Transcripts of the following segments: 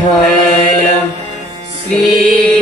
विठ्ठल श्री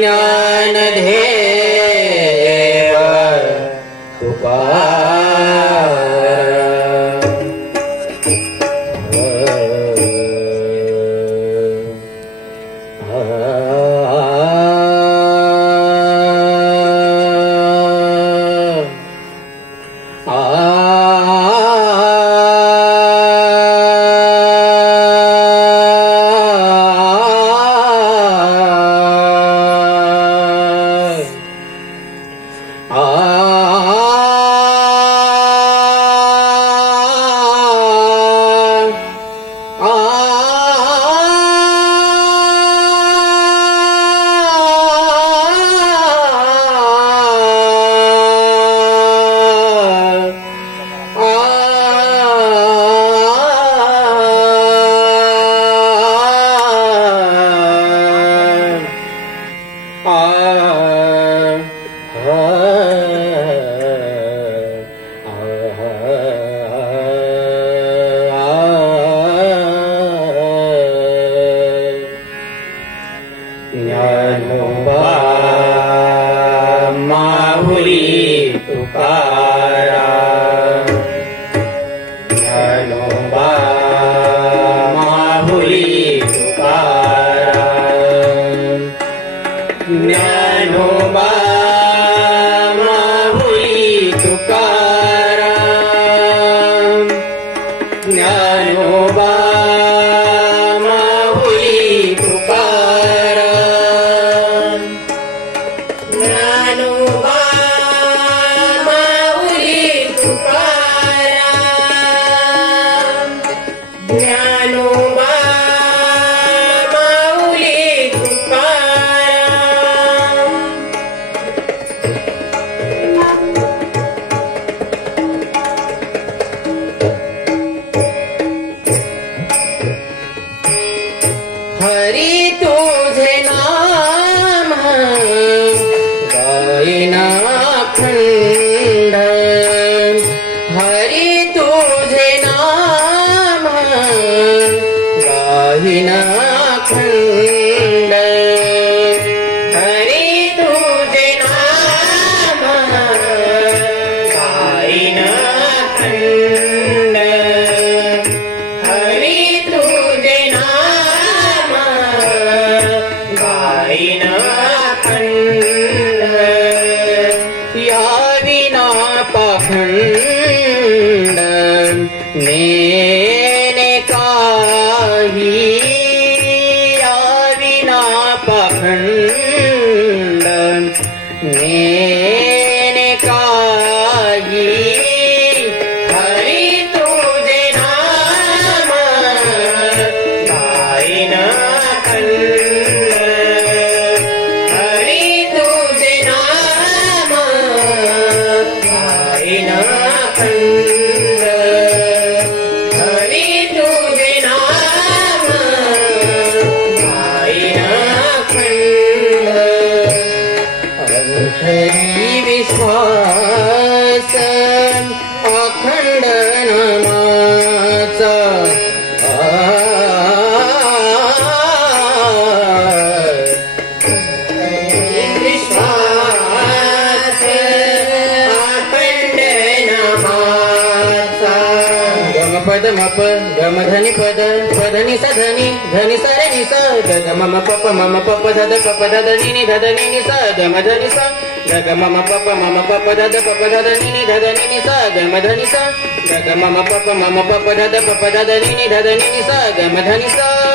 ధని స ధని ధని స ని స గగ మమ పప మమ పప దద పప దద ని ని దద స గమ ధని స గగ మమ పప మమ పప దద పప దద ని ని దద స గమ ధని స గగ మమ పప మమ పప దద పప దద ని ని దద స గమ ధని స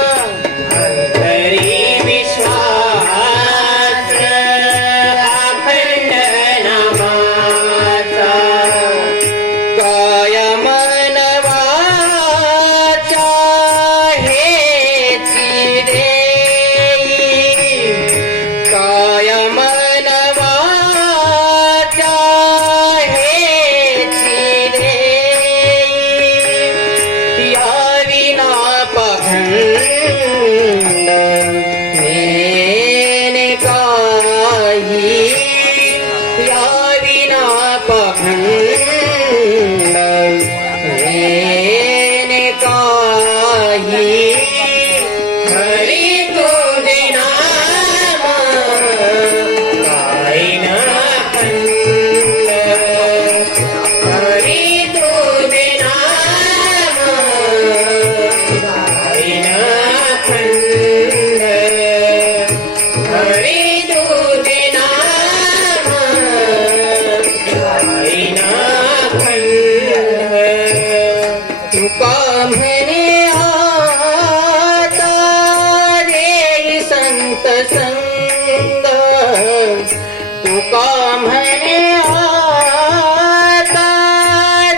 तुका म्हणे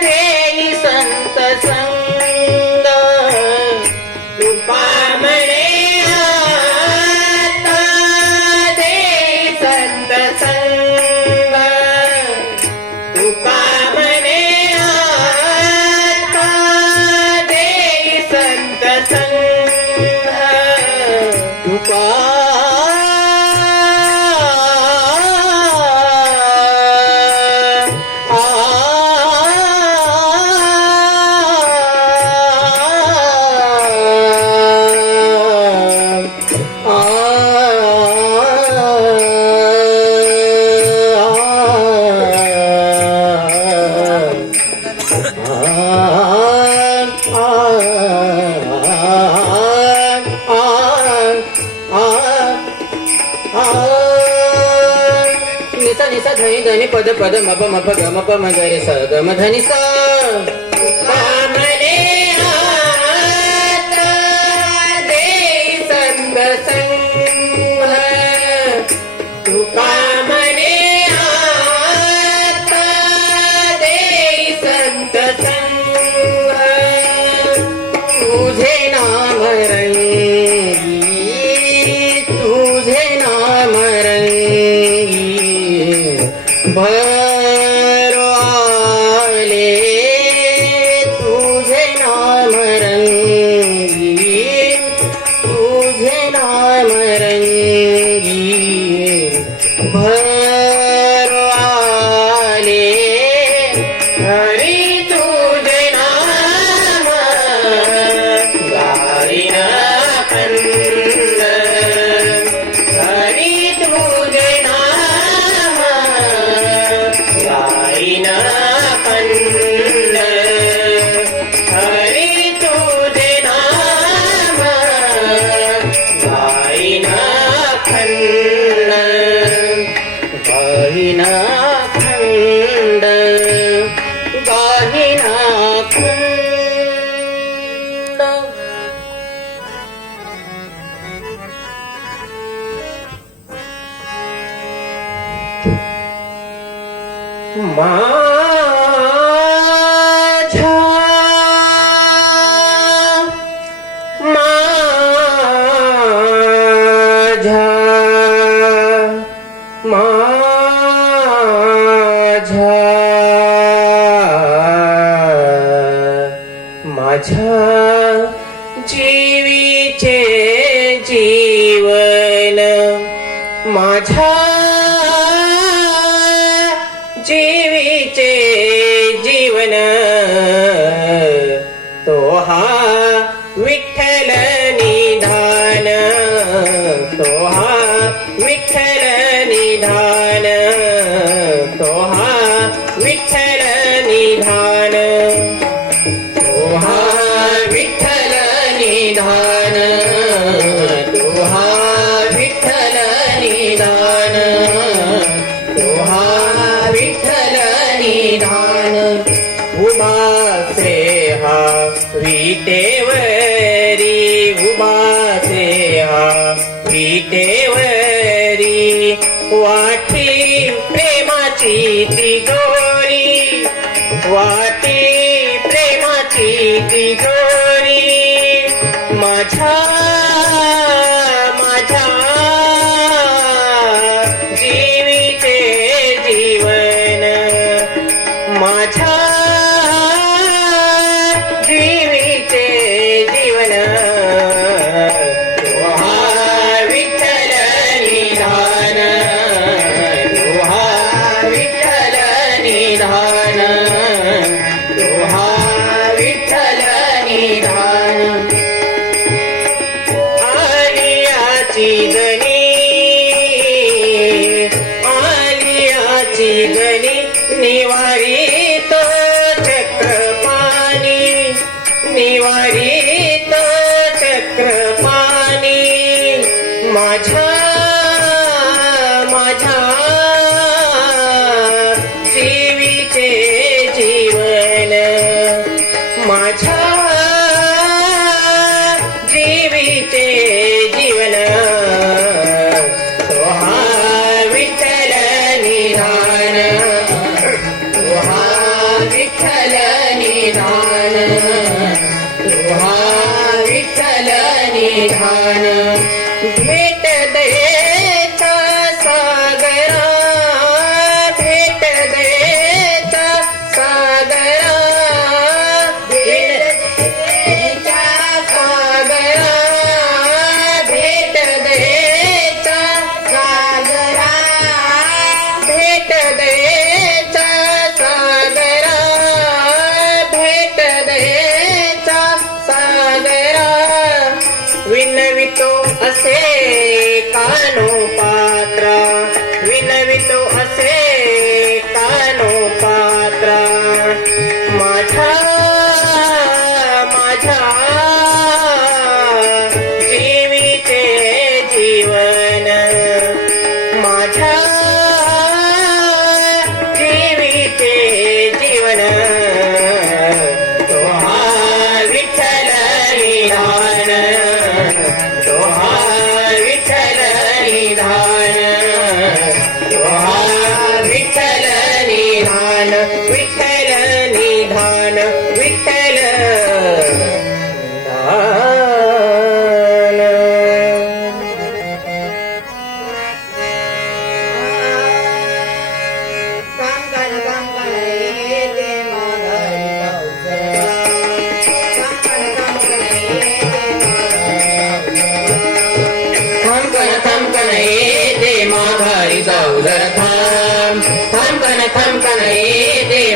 देई संत संग. तुका म्हणे देई संत संग. तुका म्हणे देई संत संग. धनी धनी पद पद मप मप ग मप म ग रे स ग म धनी स। दे दे तुझे नाम माझ्या माझ्या जीवीचे जीवन माझ्या जीवीचे जीवन तो हा विठ्ठल निधान तो हा विठ्ठल निधान। तोहा विठ्ठल निधान। तो विठ्ठल निधान। तो विठ्ठल निधान। तो विठ्ठल निधान। उभा से हा विटेवरी। उभा से हा विटेवरी। वाटी प्रेमाची ती गोरी वाटी प्रेमाची ती गोरी निवारी तो चक्रपाणी. माझ्या माझ्या जीवीचे जीवन. माझ्या जीवीचे जीवन. तो विठ्ठल निधान. तो विठ्ठल निधान. तो विठ्ठल निधान भेट दे.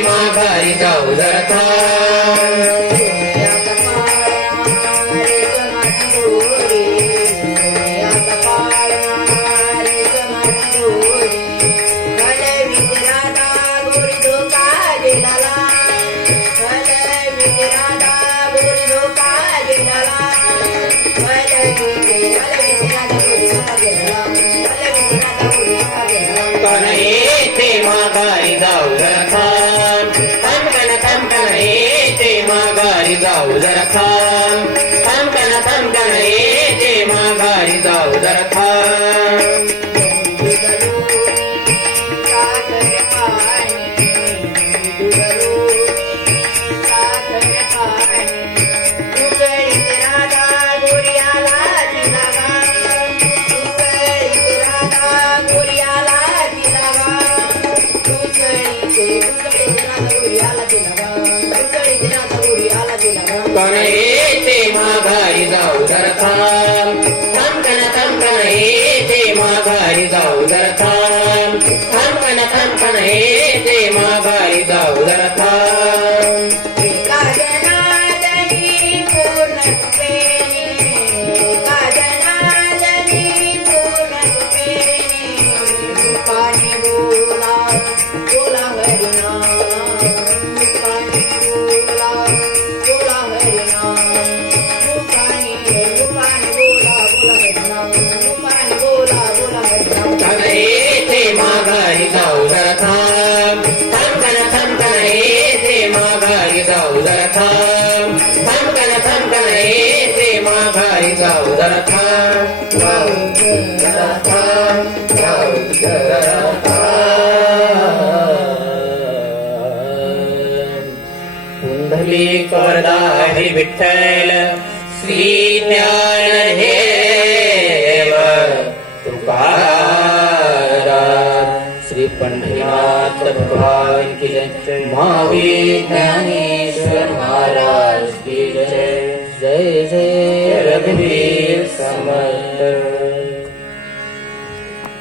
माघारी जाऊ जरा जाऊ जरा थांब थमकन थमकन येते माघारी जाऊ जरा थांब. थमकन येते माघारी जाऊ जरा थांब. थमकन थमकन येते माघारी जाऊ जरा थांब. थमकन थमकन येते माघारी जाऊ जरा वरदा हरी विठ्ठल श्री ज्ञान हे तुकाराम श्री पंढरीनाथ भगवान की जय। महावीर ज्ञानेश्वर महाराज की जय। जय जय। रघुवीर समर्थ